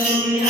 Hallelujah.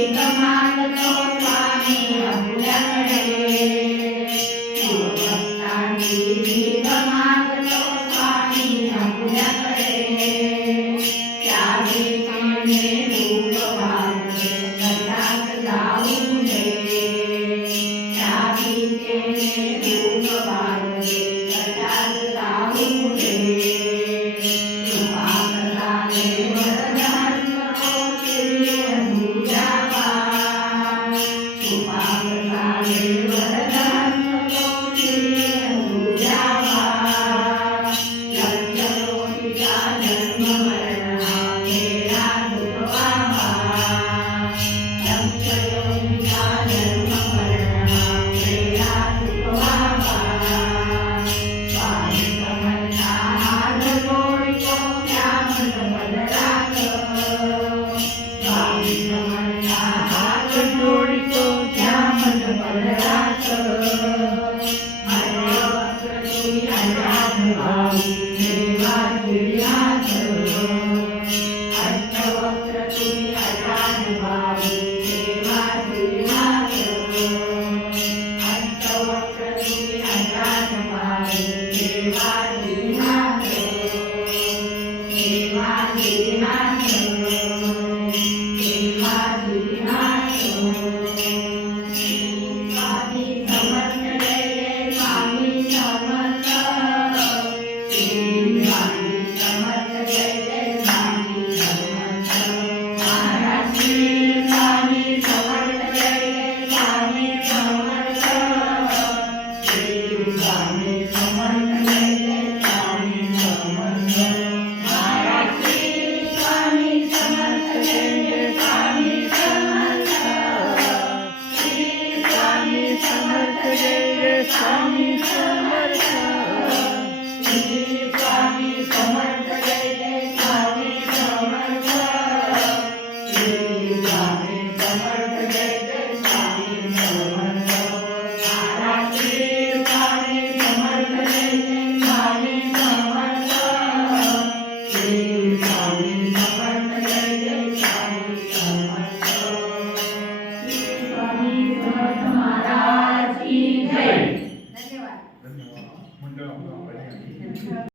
समर्थ जय जय Swami Samarth समर्थ जय Swami Samarth समर्थ जय